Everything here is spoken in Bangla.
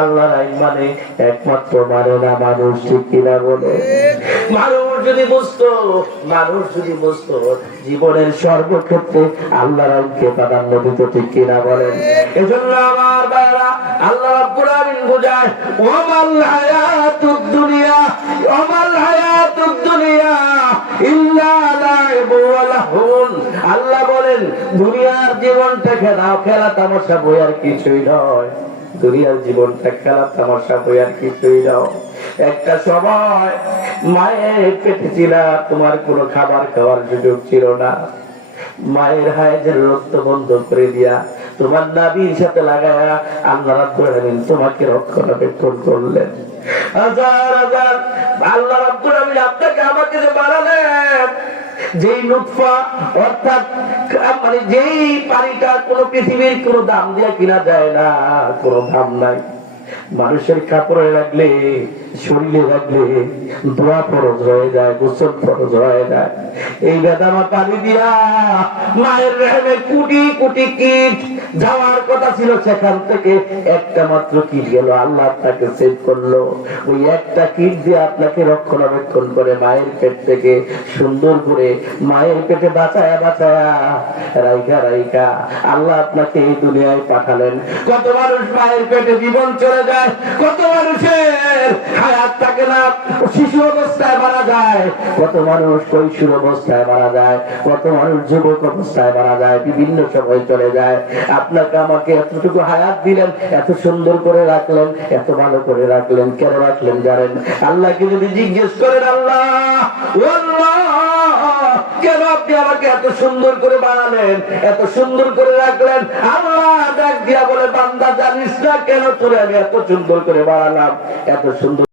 আল্লাহর আইন মানে একমাত্র মানে না মানুষ, ঠিক কিনা বলে? মানুষ যদি বুঝতো জীবনের সর্বক্ষেত্রে আল্লাহর আইনকে প্রাধান্য দিত, ঠিক কিনা বলেন? এজন্য আমার ভাইরা আল্লাহ রাব্বুল আলামিন বোঝায়, ওয়ামাল হায়াতুদ দুনিয়া ইল্লা লাইবু ওয়া লাহুন। আল্লাহ বলেন দুনিয়ার জীবনটা খেলা তামাশা বই আর কিছুই নয়। দুনিয়ার জীবনটা খেলা তামাশা বই আর কিছুই নয়। একটা সময় মায়ের পেটে ছিলা, তোমার কোনো খাবার খাওয়ার সুযোগ ছিল না। মায়ের হায়াতের রক্ত বন্ধ করে দিয়া তোমার নাভির সাথে লাগায়া আল্লাহ রাব্বুল আলামিন তোমাকে রক্ষণাবেক্ষণ করলেন। হাজার হাজার আল্লাহ রাব্বুল আলামিন আপনাকে আমাকে যে বানালেন, যেই নুতফা অর্থাৎ মানে যেই পানিটা কোনো পৃথিবীর কোনো দাম দিয়ে কিনা যায় না, কোনো দাম নাই। মানুষের কাপড়ে রাখলে, শরীরে রাখলে দোয়া ফরজ হয়ে যায়, গোসল ফরজ হয়ে যায়। এই বেদামা পানি দিয়া মায়ের রেহেমে কোটি কোটি কীট যাওয়ার কথা ছিল, সেখান থেকে একটা মাত্র কীট গেল, আল্লাহ আপনাকে সেভ করলো। ওই একটা কীট দিয়ে আপনাকে রক্ষণাবেক্ষণ করে মায়ের পেট থেকে সুন্দর করে মায়ের পেটে বাঁচায়া রাইখা আল্লাহ আপনাকে এই দুনিয়ায় পাঠালেন। কত মানুষ মায়ের পেটে জীবন চলে যায়, কত মানুষের হায়াত থাকে না, শিশু অবস্থায় মারা যায়, কত মানুষ কৈশোর অবস্থায় মারা যায়, কত মানুষ যুবক অবস্থায় মারা যায়, বিভিন্ন সময় চলে যায়। আপনাকে আমাকে এতটুকু হায়াত দিলেন, এত সুন্দর করে রাখলেন, এত ভালো করে রাখলেন, কেন রাখলেন জানেন? আল্লাহকে যদি জিজ্ঞেস করেন, আল্লাহ কেন আপনি আমাকে এত সুন্দর করে বানালেন, এত সুন্দর করে রাখলেন? আল্লাহ ডাক দিয়া বলে, বান্দা জানিস না কেন তোরে আমি এত সুন্দর করে বানালাম, এত সুন্দর